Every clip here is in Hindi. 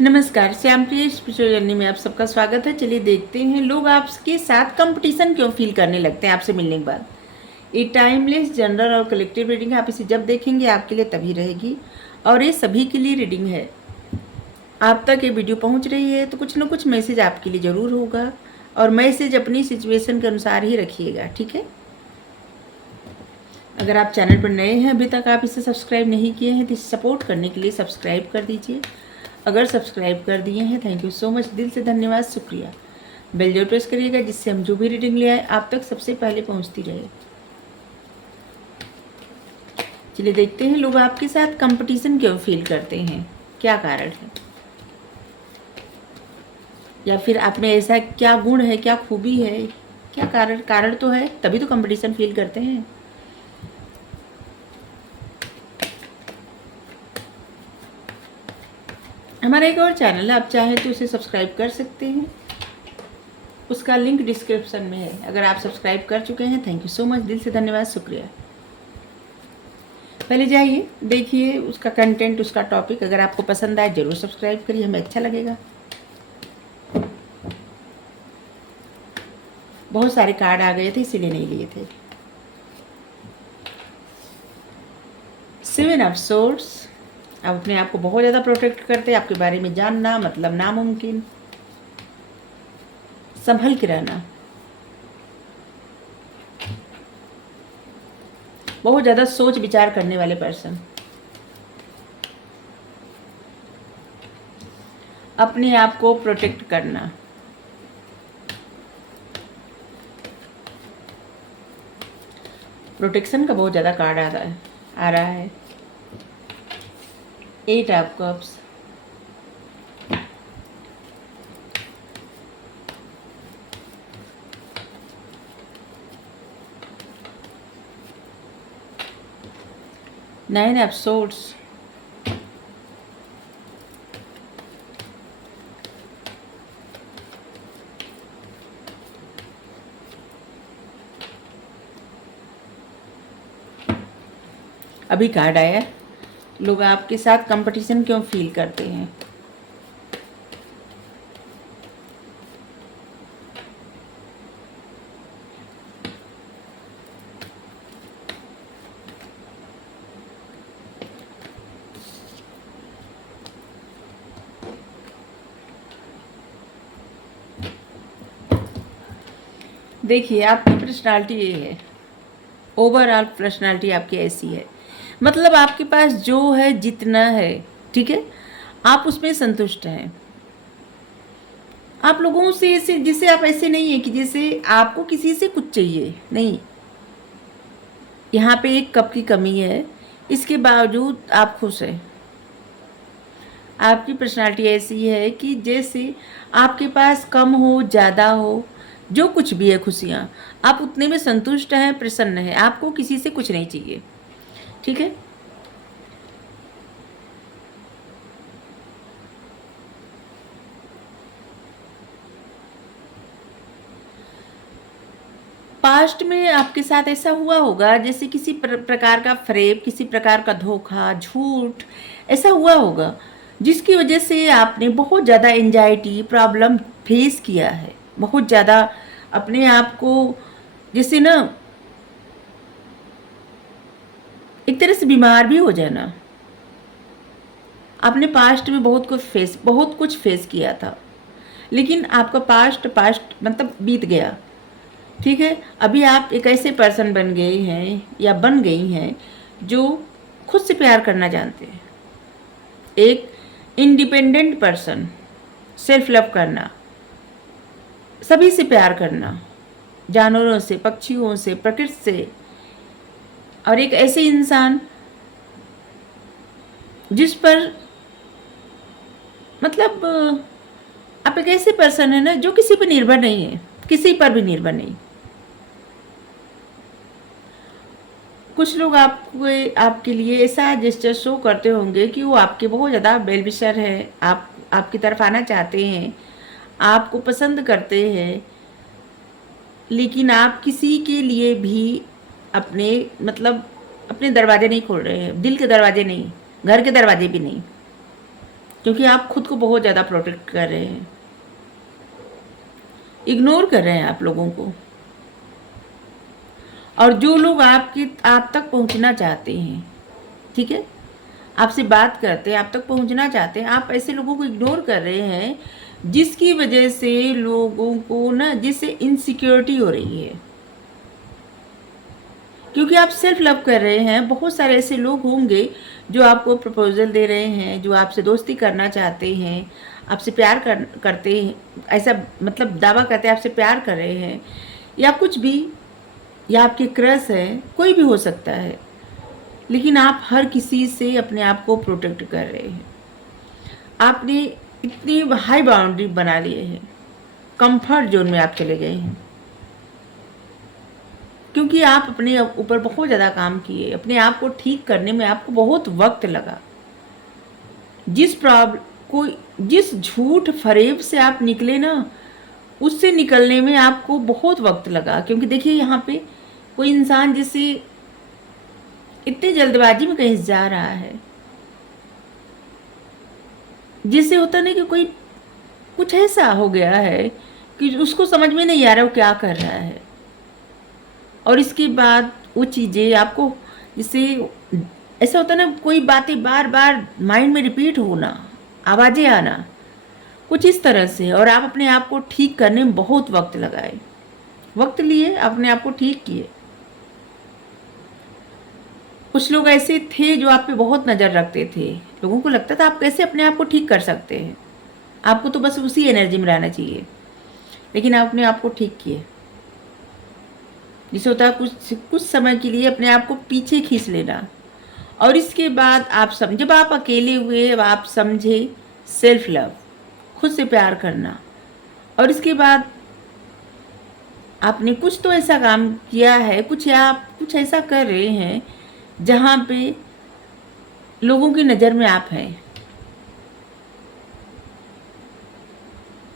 नमस्कार, श्यामप्रिय स्पिरिचुअल जर्नी में आप सबका स्वागत है। चलिए देखते हैं लोग आपके साथ कंपटीशन क्यों फील करने लगते हैं आपसे मिलने के बाद। ये टाइमलेस जनरल और कलेक्टिव रीडिंग है। आप इसे जब देखेंगे आपके लिए तभी रहेगी और ये सभी के लिए रीडिंग है। आप तक ये वीडियो पहुंच रही है तो कुछ ना कुछ मैसेज आपके लिए ज़रूर होगा और मैसेज अपनी सिचुएशन के अनुसार ही रखिएगा, ठीक है। अगर आप चैनल पर नए हैं, अभी तक आप इसे सब्सक्राइब नहीं किए हैं तो इसे सपोर्ट करने के लिए सब्सक्राइब कर दीजिए। अगर सब्सक्राइब कर दिए हैं, थैंक यू सो मच, दिल से धन्यवाद, शुक्रिया। बेल जरूर प्रेस करिएगा जिससे हम जो भी रीडिंग ले आए आप तक सबसे पहले पहुंचती रहे। चलिए देखते हैं लोग आपके साथ कंपटीशन क्यों फील करते हैं, क्या कारण है, या फिर आप में ऐसा क्या गुण है, क्या खूबी है, क्या कारण तो है तभी तो कंपटीशन फील करते हैं। हमारा एक और चैनल है, आप चाहें तो उसे सब्सक्राइब कर सकते हैं, उसका लिंक डिस्क्रिप्शन में है। अगर आप सब्सक्राइब कर चुके हैं, थैंक यू सो मच, दिल से धन्यवाद, शुक्रिया। पहले जाइए देखिए उसका कंटेंट, उसका टॉपिक। अगर आपको पसंद आए जरूर सब्सक्राइब करिए, हमें अच्छा लगेगा। बहुत सारे कार्ड आ गए थे इसीलिए नहीं लिए थे। 7 ऑफ सोर्ड्स। आप अपने आप को बहुत ज़्यादा प्रोटेक्ट करते हैं, आपके बारे में जानना मतलब नामुमकिन, संभल के रहना, बहुत ज़्यादा सोच विचार करने वाले पर्सन, अपने आप को प्रोटेक्ट करना, प्रोटेक्शन का बहुत ज़्यादा कार्ड आ रहा है। 8 of cups, nine of swords, अभी कार्ड आया लोग आपके साथ कंपटीशन क्यों फील करते हैं। देखिए आपकी पर्सनालिटी ये है, ओवरऑल पर्सनालिटी आपकी ऐसी है, मतलब आपके पास जो है जितना है, ठीक है, आप उसमें संतुष्ट हैं। आप लोगों से ऐसे, जिसे आप ऐसे नहीं है कि जैसे आपको किसी से कुछ चाहिए, नहीं। यहाँ पे एक कप की कमी है, इसके बावजूद आप खुश हैं। आपकी पर्सनालिटी ऐसी है कि जैसे आपके पास कम हो ज़्यादा हो, जो कुछ भी है खुशियाँ, आप उतने में संतुष्ट हैं, प्रसन्न हैं, आपको किसी से कुछ नहीं चाहिए, ठीक है। पास्ट में आपके साथ ऐसा हुआ होगा जैसे किसी प्रकार का फ्रेब, किसी प्रकार का धोखा, झूठ ऐसा हुआ होगा जिसकी वजह से आपने बहुत ज़्यादा एंजाइटी प्रॉब्लम फेस किया है, बहुत ज़्यादा अपने आप को जैसे ना एक तरह से बीमार भी हो जाना। आपने पास्ट में बहुत कुछ फेस किया था, लेकिन आपका पास्ट मतलब बीत गया, ठीक है। अभी आप एक ऐसे पर्सन बन गए हैं या बन गई हैं जो खुद से प्यार करना जानते हैं, एक इंडिपेंडेंट पर्सन, सेल्फ लव करना, सभी से प्यार करना, जानवरों से, पक्षियों से, प्रकृति से, और एक ऐसे इंसान जिस पर मतलब आप एक ऐसे पर्सन है ना जो किसी पर निर्भर नहीं है, किसी पर भी निर्भर नहीं। कुछ लोग आपके लिए ऐसा जेस्चर शो करते होंगे कि वो आपके बहुत ज़्यादा वेल विशर है, आपकी तरफ आना चाहते हैं, आपको पसंद करते हैं, लेकिन आप किसी के लिए भी अपने अपने दरवाजे नहीं खोल रहे हैं, दिल के दरवाजे नहीं, घर के दरवाजे भी नहीं। क्योंकि आप खुद को बहुत ज़्यादा प्रोटेक्ट कर रहे हैं, इग्नोर कर रहे हैं आप लोगों को। और जो लोग आप तक पहुंचना चाहते हैं, ठीक है, आपसे बात करते हैं, आप तक पहुंचना चाहते हैं, आप ऐसे लोगों को इग्नोर कर रहे हैं जिसकी वजह से लोगों को ना, जिससे इनसिक्योरिटी हो रही है। क्योंकि आप सेल्फ लव कर रहे हैं। बहुत सारे ऐसे लोग होंगे जो आपको प्रपोजल दे रहे हैं, जो आपसे दोस्ती करना चाहते हैं, आपसे प्यार करते हैं, ऐसा मतलब दावा करते हैं आपसे प्यार कर रहे हैं, या कुछ भी, या आपके क्रश है, कोई भी हो सकता है। लेकिन आप हर किसी से अपने आप को प्रोटेक्ट कर रहे हैं। आपने इतनी हाई बाउंड्री बना लिए हैं, कंफर्ट जोन में आप चले गए हैं, क्योंकि आप अपने ऊपर बहुत ज़्यादा काम किए। अपने आप को ठीक करने में आपको बहुत वक्त लगा। जिस झूठ फरेब से आप निकले ना, उससे निकलने में आपको बहुत वक्त लगा। क्योंकि देखिए, यहाँ पे कोई इंसान जिसे इतनी जल्दबाजी में कहीं जा रहा है, जिससे होता नहीं कि कोई कुछ ऐसा हो गया है कि उसको समझ में नहीं आ रहा वो क्या कर रहा है, और इसके बाद वो चीज़ें आपको, जिससे ऐसा होता है ना, कोई बातें बार बार माइंड में रिपीट होना, आवाज़ें आना, कुछ इस तरह से। और आप अपने आप को ठीक करने में बहुत वक्त लगाए, वक्त लिए, अपने आप को ठीक किए। कुछ लोग ऐसे थे जो आप पे बहुत नज़र रखते थे। लोगों को लगता था आप कैसे अपने आप को ठीक कर सकते हैं, आपको तो बस उसी एनर्जी में रहना चाहिए। लेकिन आप अपने आप को ठीक किए। जिसे होता है कुछ समय के लिए अपने आप को पीछे खींच लेना, और इसके बाद जब आप अकेले हुए, आप समझे सेल्फ लव, खुद से प्यार करना। और इसके बाद आपने कुछ तो ऐसा काम किया है, कुछ ऐसा कर रहे हैं जहाँ पे लोगों की नज़र में आप हैं।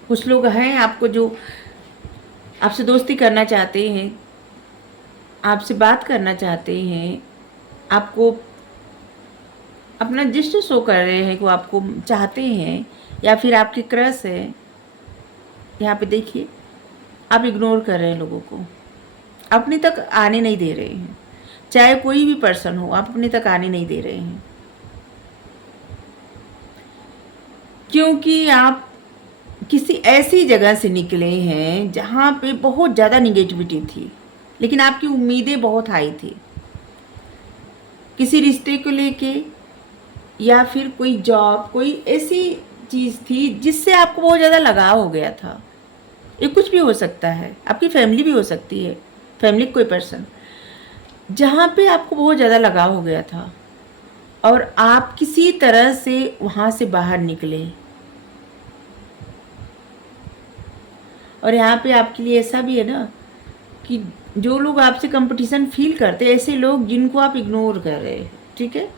कुछ लोग हैं आपको जो आपसे दोस्ती करना चाहते हैं, आपसे बात करना चाहते हैं, आपको अपना जस्ट शो कर रहे हैं कि वो आपको चाहते हैं, या फिर आपकी क्रश है। यहाँ पे देखिए, आप इग्नोर कर रहे हैं लोगों को, अपने तक आने नहीं दे रहे हैं। चाहे कोई भी पर्सन हो, आप अपने तक आने नहीं दे रहे हैं, क्योंकि आप किसी ऐसी जगह से निकले हैं जहाँ पे बहुत ज़्यादा निगेटिविटी थी, लेकिन आपकी उम्मीदें बहुत हाई थी, किसी रिश्ते को लेके, या फिर कोई जॉब, कोई ऐसी चीज़ थी जिससे आपको बहुत ज़्यादा लगाव हो गया था। ये कुछ भी हो सकता है, आपकी फैमिली भी हो सकती है, फैमिली कोई पर्सन, जहाँ पे आपको बहुत ज़्यादा लगाव हो गया था, और आप किसी तरह से वहाँ से बाहर निकले। और यहाँ पे आपके लिए ऐसा भी है ना कि जो लोग आपसे कंपटीशन फील करते हैं, ऐसे लोग जिनको आप इग्नोर कर रहे हैं, ठीक है।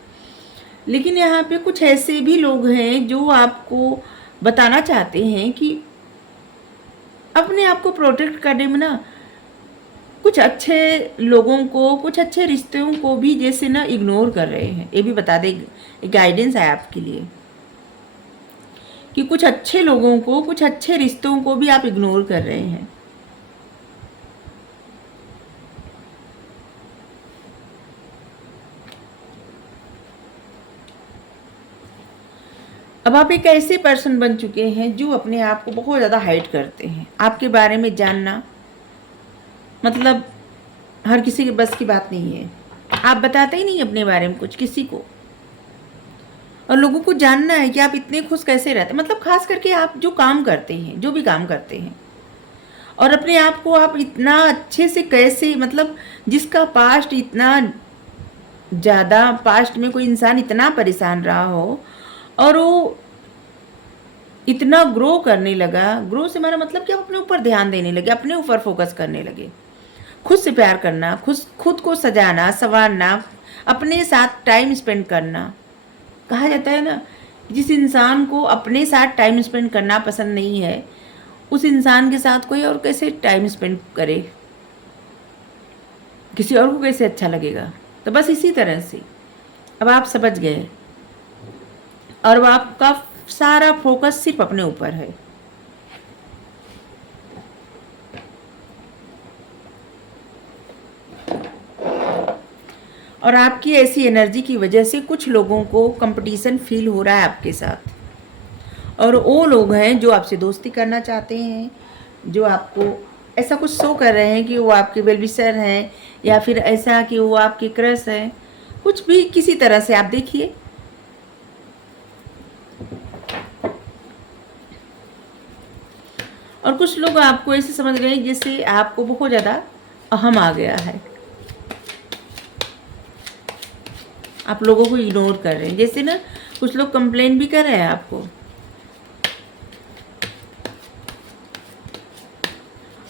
लेकिन यहाँ पे कुछ ऐसे भी लोग हैं जो आपको बताना चाहते हैं कि अपने आप को प्रोटेक्ट करने में ना, कुछ अच्छे लोगों को, कुछ अच्छे रिश्तों को भी जैसे ना इग्नोर कर रहे हैं। ये भी बता दे, गाइडेंस है आपके लिए कि कुछ अच्छे लोगों को, कुछ अच्छे रिश्तों को भी आप इग्नोर कर रहे हैं। अब आप एक ऐसे पर्सन बन चुके हैं जो अपने आप को बहुत ज़्यादा हाइड करते हैं। आपके बारे में जानना मतलब हर किसी के बस की बात नहीं है। आप बताते ही नहीं अपने बारे में कुछ किसी को, और लोगों को जानना है कि आप इतने खुश कैसे रहते हैं। मतलब खास करके आप जो काम करते हैं, जो भी काम करते हैं, और अपने आप को आप इतना अच्छे से कैसे, मतलब जिसका पास्ट इतना ज़्यादा, पास्ट में कोई इंसान इतना परेशान रहा हो और वो इतना ग्रो करने लगा। ग्रो से हमारा मतलब कि आप अपने ऊपर ध्यान देने लगे, अपने ऊपर फोकस करने लगे, खुद से प्यार करना, खुद को सजाना संवारना, अपने साथ टाइम स्पेंड करना। कहा जाता है ना, जिस इंसान को अपने साथ टाइम स्पेंड करना पसंद नहीं है, उस इंसान के साथ कोई और कैसे टाइम स्पेंड करे, किसी और को कैसे अच्छा लगेगा। तो बस इसी तरह से अब आप समझ गए, और वो आपका सारा फोकस सिर्फ अपने ऊपर है। और आपकी ऐसी एनर्जी की वजह से कुछ लोगों को कंपटीशन फील हो रहा है आपके साथ, और वो लोग हैं जो आपसे दोस्ती करना चाहते हैं, जो आपको ऐसा कुछ शो कर रहे हैं कि वो आपके वेल विशर हैं, या फिर ऐसा कि वो आपके क्रश हैं, कुछ भी किसी तरह से आप देखिए। और कुछ लोग आपको ऐसे समझ रहे हैं जैसे आपको बहुत ज़्यादा अहम आ गया है, आप लोगों को इग्नोर कर रहे हैं। जैसे ना कुछ लोग कंप्लेन भी कर रहे हैं आपको,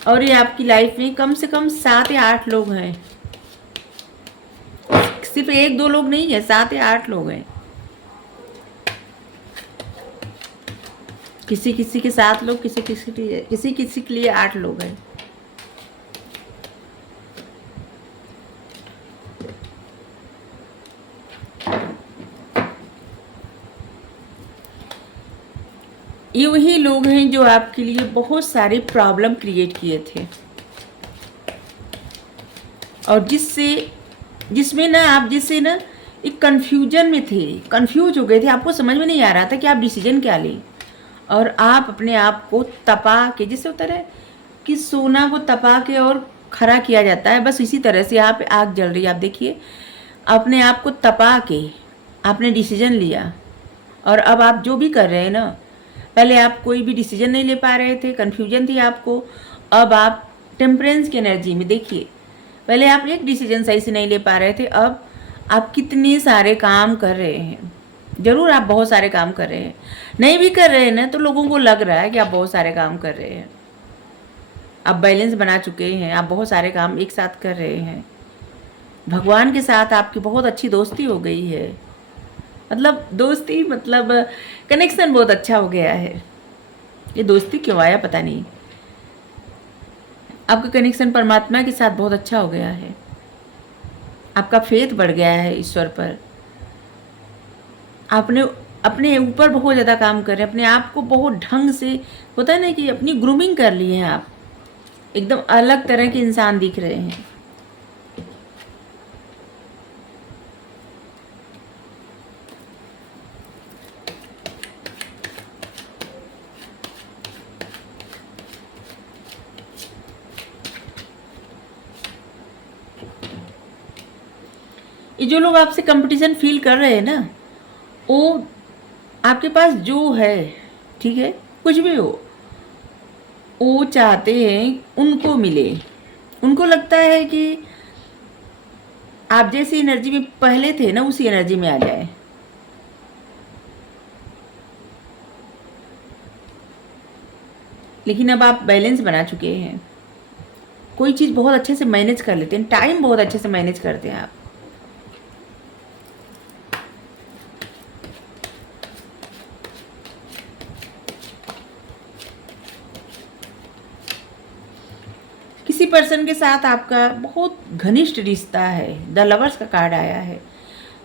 और ये आपकी लाइफ में कम से कम 7 या 8 लोग हैं, सिर्फ 1-2 लोग नहीं है, 7 या 8 लोग हैं। किसी किसी के 7 लोग, किसी किसी के लिए 8 लोग हैं। ये वही लोग हैं जो आपके लिए बहुत सारे प्रॉब्लम क्रिएट किए थे, और जिसमें ना आप जिससे ना एक कंफ्यूजन में थे, कंफ्यूज हो गए थे, आपको समझ में नहीं आ रहा था कि आप डिसीजन क्या लें। और आप अपने आप को तपा के, जैसे होता है कि सोना को तपा के और खरा किया जाता है, बस इसी तरह से यहाँ पे आग जल रही है। आप देखिए, अपने आप को तपा के आपने डिसीजन लिया, और अब आप जो भी कर रहे हैं ना, पहले आप कोई भी डिसीजन नहीं ले पा रहे थे, कन्फ्यूजन थी आपको, अब आप टेम्परेंस की एनर्जी में देखिए, पहले आप एक डिसीजन सही से नहीं ले पा रहे थे, अब आप कितने सारे काम कर रहे हैं। ज़रूर आप बहुत सारे काम कर रहे हैं, नहीं भी कर रहे हैं ना तो लोगों को लग रहा है कि आप बहुत सारे काम कर रहे हैं। आप बैलेंस बना चुके हैं, आप बहुत सारे काम एक साथ कर रहे हैं। भगवान के साथ आपकी बहुत अच्छी दोस्ती हो गई है, मतलब दोस्ती मतलब कनेक्शन बहुत अच्छा हो गया है। ये दोस्ती क्यों आया पता नहीं, आपका कनेक्शन परमात्मा के साथ बहुत अच्छा हो गया है, आपका फेथ बढ़ गया है ईश्वर पर, आपने अपने ऊपर बहुत ज़्यादा काम कर रहे हैं, अपने आप को बहुत ढंग से, होता है ना कि अपनी ग्रूमिंग कर लिए हैं, आप एकदम अलग तरह के इंसान दिख रहे हैं। ये जो लोग आपसे कंपटीशन फील कर रहे हैं ना, वो आपके पास जो है, ठीक है, कुछ भी हो, वो चाहते हैं उनको मिले। उनको लगता है कि आप जैसी एनर्जी में पहले थे ना, उसी एनर्जी में आ जाए। लेकिन अब आप बैलेंस बना चुके हैं, कोई चीज़ बहुत अच्छे से मैनेज कर लेते हैं, टाइम बहुत अच्छे से मैनेज करते हैं आप। किसी पर्सन के साथ आपका बहुत घनिष्ठ रिश्ता है, द लवर्स का कार्ड आया है।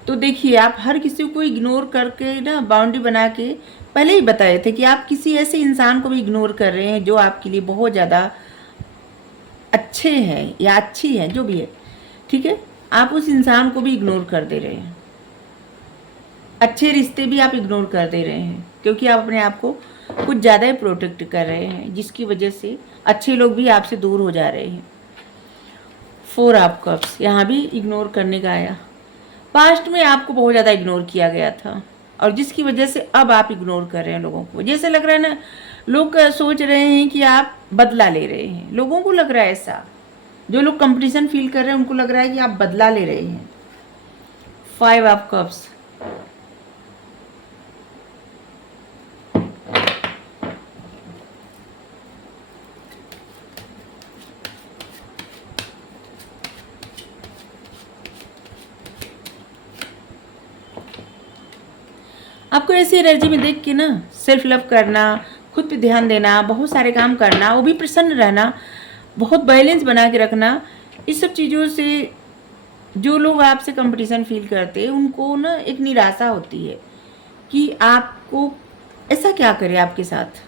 तो देखिए, आप हर किसी को इग्नोर करके ना, बाउंड्री बना के, पहले ही बताए थे कि आप किसी ऐसे इंसान को भी इग्नोर कर रहे हैं जो आपके लिए बहुत ज़्यादा अच्छे हैं या अच्छी हैं, जो भी है, ठीक है, आप उस इंसान को भी इग्नोर कर दे रहे हैं। अच्छे रिश्ते भी आप इग्नोर कर दे रहे हैं, क्योंकि आप अपने आप को कुछ ज़्यादा ही प्रोटेक्ट कर रहे हैं, जिसकी वजह से अच्छे लोग भी आपसे दूर हो जा रहे हैं। 4 ऑफ कप्स यहाँ भी इग्नोर करने का आया। पास्ट में आपको बहुत ज़्यादा इग्नोर किया गया था, और जिसकी वजह से अब आप इग्नोर कर रहे हैं लोगों को। जैसे लग रहा है ना, लोग सोच रहे हैं कि आप बदला ले रहे हैं, लोगों को लग रहा है ऐसा। जो लोग कंपटीशन फील कर रहे हैं उनको लग रहा है कि आप बदला ले रहे हैं। 5 ऑफ कप्स, आपको ऐसी एनर्जी में देख के ना, सेल्फ लव करना, खुद पे ध्यान देना, बहुत सारे काम करना, वो भी प्रसन्न रहना, बहुत बैलेंस बना के रखना, इस सब चीज़ों से जो लोग आपसे कंपटीशन फील करते हैं उनको ना एक निराशा होती है कि आपको ऐसा क्या करें आपके साथ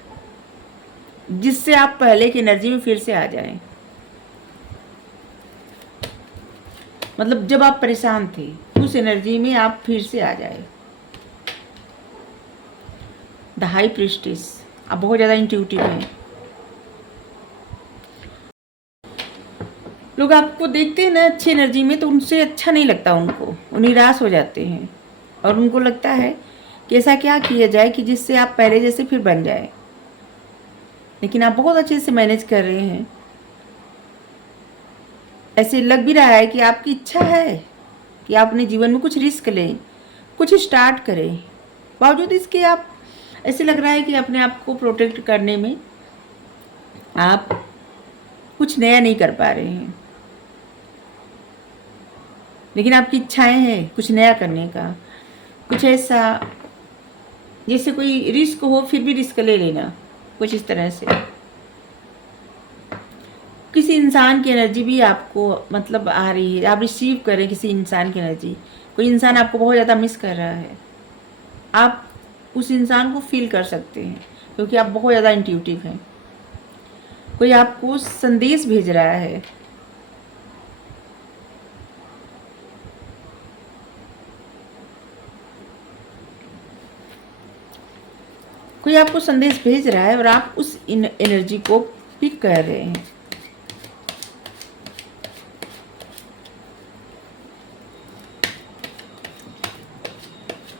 जिससे आप पहले की एनर्जी में फिर से आ जाएं। मतलब जब आप परेशान थे उस एनर्जी में आप फिर से आ जाए। द हाई प्रीस्टेस, आप बहुत ज़्यादा इंट्यूटिव हैं। लोग आपको देखते हैं ना अच्छी एनर्जी में, तो उनसे अच्छा नहीं लगता उनको, वो निराश हो जाते हैं और उनको लगता है कि ऐसा क्या किया जाए कि जिससे आप पहले जैसे फिर बन जाए। लेकिन आप बहुत अच्छे से मैनेज कर रहे हैं। ऐसे लग भी रहा है कि आपकी इच्छा है कि आप अपने जीवन में कुछ रिस्क लें, कुछ स्टार्ट करें। बावजूद इसके आप, ऐसे लग रहा है कि अपने आप को प्रोटेक्ट करने में आप कुछ नया नहीं कर पा रहे हैं। लेकिन आपकी इच्छाएं हैं कुछ नया करने का, कुछ ऐसा जैसे कोई रिस्क हो फिर भी रिस्क ले लेना, कुछ इस तरह से। किसी इंसान की एनर्जी भी आपको मतलब आ रही है, आप रिसीव करें किसी इंसान की एनर्जी। कोई इंसान आपको बहुत ज़्यादा मिस कर रहा है, आप उस इंसान को फील कर सकते हैं क्योंकि आप बहुत ज़्यादा इंट्यूटिव हैं। कोई आपको संदेश भेज रहा है, कोई आपको संदेश भेज रहा है और आप उस एनर्जी को पिक कर रहे हैं।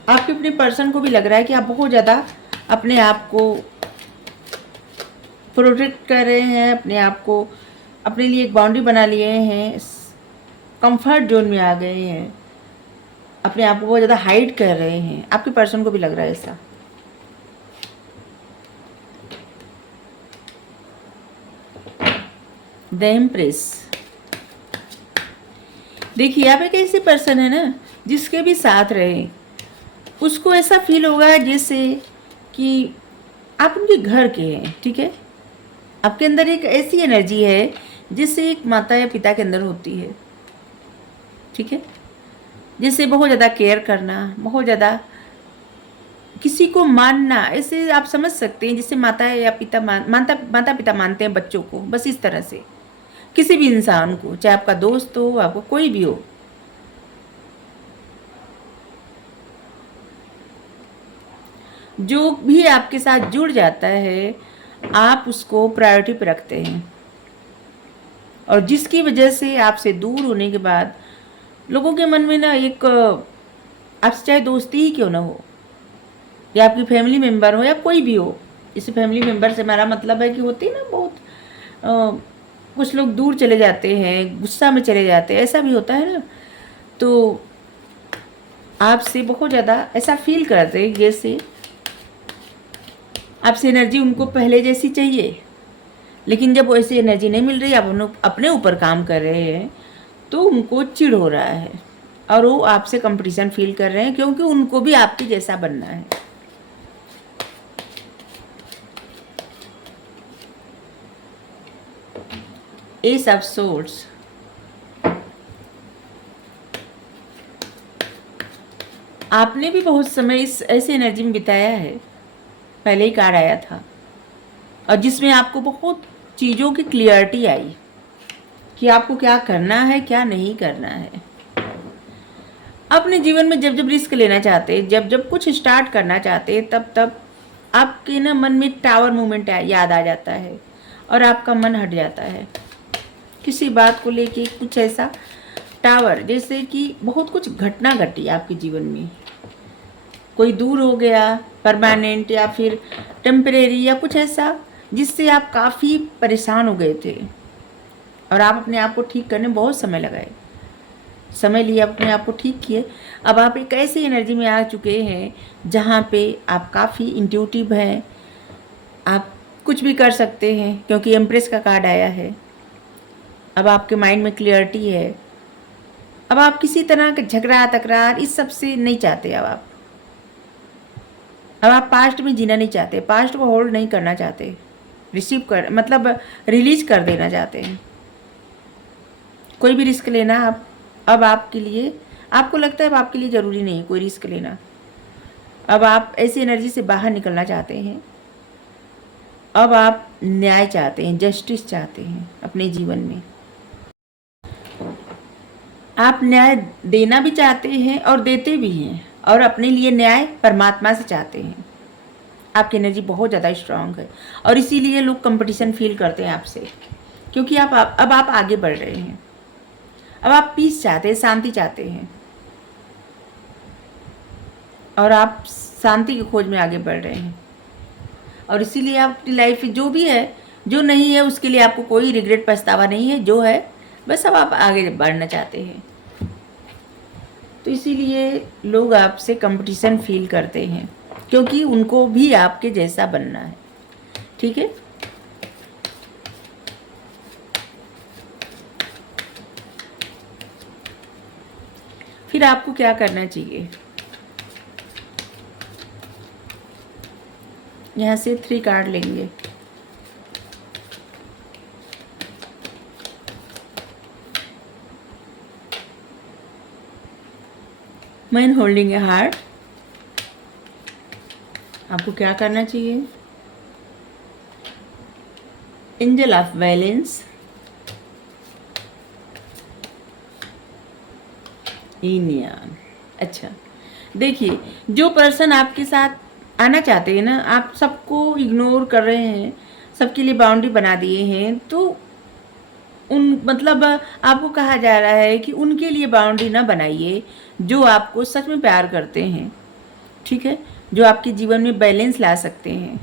आपके अपने पर्सन को भी लग रहा है कि आप बहुत ज़्यादा अपने आप को प्रोटेक्ट कर रहे हैं, अपने आप को, अपने लिए एक बाउंड्री बना लिए हैं, कंफर्ट जोन में आ गए हैं, अपने आप को बहुत ज़्यादा हाइड कर रहे हैं। आपके पर्सन को भी लग रहा है ऐसा। द एम्प्रेस, देखिए आप एक ऐसे पर्सन है ना जिसके भी साथ रहे उसको ऐसा फील होगा जैसे कि आप उनके घर के हैं। ठीक है, आपके अंदर एक ऐसी एनर्जी है जिससे एक माता या पिता के अंदर होती है। ठीक है, जिससे बहुत ज़्यादा केयर करना, बहुत ज़्यादा किसी को मानना, ऐसे आप समझ सकते हैं जिससे माता या पिता माता पिता मानते हैं बच्चों को, बस इस तरह से किसी भी इंसान को, चाहे आपका दोस्त हो, आपको कोई भी हो। जो भी आपके साथ जुड़ जाता है आप उसको प्रायोरिटी पे रखते हैं, और जिसकी वजह से आपसे दूर होने के बाद लोगों के मन में ना एक, आपसे चाहे दोस्ती ही क्यों ना हो या आपकी फैमिली मेम्बर हो या कोई भी हो, इसे फैमिली मेम्बर से हमारा मतलब है कि होती है ना बहुत कुछ लोग दूर चले जाते हैं, गुस्सा में चले जाते हैं, ऐसा भी होता है ना। तो आपसे बहुत ज़्यादा ऐसा फील करते हैं जैसे आपसे एनर्जी उनको पहले जैसी चाहिए, लेकिन जब वैसी एनर्जी नहीं मिल रही, आप अपने ऊपर काम कर रहे हैं, तो उनको चिढ़ हो रहा है और वो आपसे कंपटीशन फील कर रहे हैं क्योंकि उनको भी आपके जैसा बनना है। एस ऑफ सोर्ड्स, आपने भी बहुत समय इस ऐसी एनर्जी में बिताया है, पहले ही कार्ड आया था, और जिसमें आपको बहुत चीज़ों की क्लियरिटी आई कि आपको क्या करना है क्या नहीं करना है। अपने जीवन में जब जब रिस्क लेना चाहते, जब जब कुछ स्टार्ट करना चाहते, तब तब आपके ना मन में टावर मूवमेंट याद आ जाता है और आपका मन हट जाता है किसी बात को लेके। कुछ ऐसा टावर, जैसे कि बहुत कुछ घटना घटी आपके जीवन में, कोई दूर हो गया परमानेंट या फिर टेम्परेरी या कुछ ऐसा जिससे आप काफ़ी परेशान हो गए थे और आप अपने आप को ठीक करने में बहुत समय लगाए, समय लिए अपने आप को ठीक किए। अब आप एक ऐसी एनर्जी में आ चुके हैं जहाँ पे आप काफ़ी इंट्यूटिव हैं, आप कुछ भी कर सकते हैं क्योंकि एम्प्रेस का कार्ड आया है। अब आपके माइंड में क्लियरिटी है, अब आप किसी तरह का झगड़ा तकरार इस सब से नहीं चाहते। अब आप पास्ट में जीना नहीं चाहते, पास्ट को होल्ड नहीं करना चाहते, रिसीव कर मतलब रिलीज कर देना चाहते हैं। कोई भी रिस्क लेना अब आपके लिए, आपको लगता है अब आपके लिए ज़रूरी नहीं है कोई रिस्क लेना। अब आप ऐसी एनर्जी से बाहर निकलना चाहते हैं। अब आप न्याय चाहते हैं, जस्टिस चाहते हैं अपने जीवन में। आप न्याय देना भी चाहते हैं और देते भी हैं, और अपने लिए न्याय परमात्मा से चाहते हैं। आपकी एनर्जी बहुत ज़्यादा स्ट्रांग है और इसीलिए लोग कंपटीशन फील करते हैं आपसे, क्योंकि अब आप आगे बढ़ रहे हैं। अब आप पीस चाहते हैं, शांति चाहते हैं, और आप शांति की खोज में आगे बढ़ रहे हैं। और इसीलिए आपकी लाइफ जो भी है, जो नहीं है उसके लिए आपको कोई रिग्रेट, पछतावा नहीं है। जो है बस अब आप आगे बढ़ना चाहते हैं। तो इसीलिए लोग आपसे कंपटीशन फील करते हैं, क्योंकि उनको भी आपके जैसा बनना है। ठीक है, फिर आपको क्या करना चाहिए? यहाँ से 3 कार्ड लेंगे। Man holding a heart. आपको क्या करना चाहिए? एंजल ऑफ बैलेंस, ईनियन। अच्छा, देखिए, जो पर्सन आपके साथ आना चाहते हैं ना, आप सबको इग्नोर कर रहे हैं, सबके लिए बाउंड्री बना दिए हैं, तो उन मतलब आपको कहा जा रहा है कि उनके लिए बाउंड्री ना बनाइए, जो आपको सच में प्यार करते हैं। ठीक है, जो आपके जीवन में बैलेंस ला सकते हैं,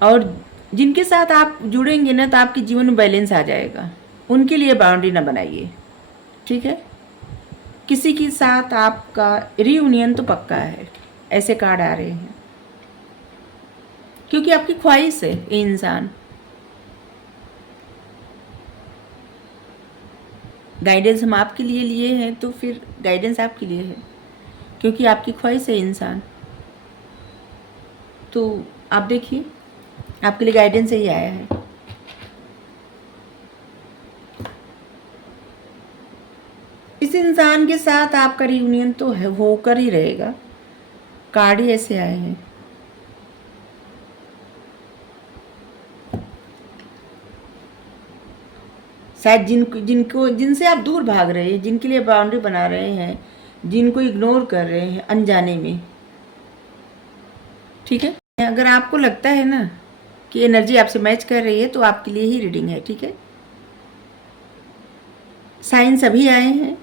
और जिनके साथ आप जुड़ेंगे ना तो आपके जीवन में बैलेंस आ जाएगा। उनके लिए बाउंड्री ना बनाइए। ठीक है, किसी के साथ आपका रियूनियन तो पक्का है, ऐसे कार्ड आ रहे हैं, क्योंकि आपकी ख्वाहिश है ये इंसान। गाइडेंस हम आपके लिए लिए हैं, तो फिर गाइडेंस आपके लिए है, क्योंकि आपकी ख्वाहिश है इंसान। तो आप देखिए, आपके लिए गाइडेंस ही आया है। इस इंसान के साथ आपका रियूनियन तो है, होकर ही रहेगा। कार्ड ही ऐसे आए हैं। शायद जिनसे आप दूर भाग रहे हैं, जिनके लिए बाउंड्री बना रहे हैं, जिनको इग्नोर कर रहे हैं अनजाने में। ठीक है, अगर आपको लगता है ना कि एनर्जी आपसे मैच कर रही है, तो आपके लिए ही रीडिंग है। ठीक है, साइन सभी आए हैं,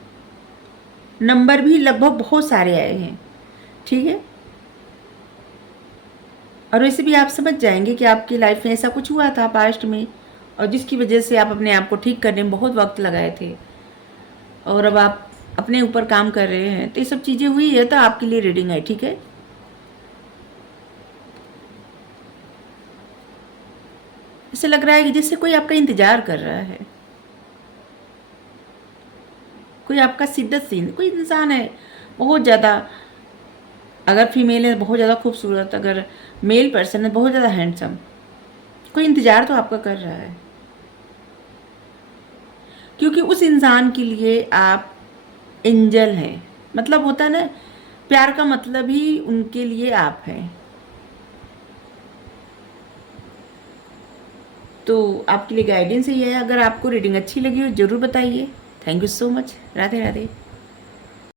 नंबर भी लगभग बहुत सारे आए हैं। ठीक है, और वैसे भी आप समझ जाएंगे कि आपकी लाइफ में ऐसा कुछ हुआ था पास्ट में, और जिसकी वजह से आप अपने आप को ठीक करने में बहुत वक्त लगाए थे, और अब आप अपने ऊपर काम कर रहे हैं। तो ये सब चीज़ें हुई है, तो आपके लिए रीडिंग है। ठीक है, ऐसे लग रहा है कि जैसे कोई आपका इंतजार कर रहा है, कोई आपका शिद्दत से कोई इंसान है बहुत ज़्यादा। अगर फीमेल है बहुत ज़्यादा खूबसूरत, अगर मेल पर्सन है बहुत ज़्यादा हैंडसम। कोई इंतज़ार तो आपका कर रहा है, क्योंकि उस इंसान के लिए आप एंजल हैं। मतलब होता है ना, प्यार का मतलब ही उनके लिए आप हैं। तो आपके लिए गाइडेंस ही है। अगर आपको रीडिंग अच्छी लगी हो ज़रूर बताइए। Thank you so much. Radhe Radhe.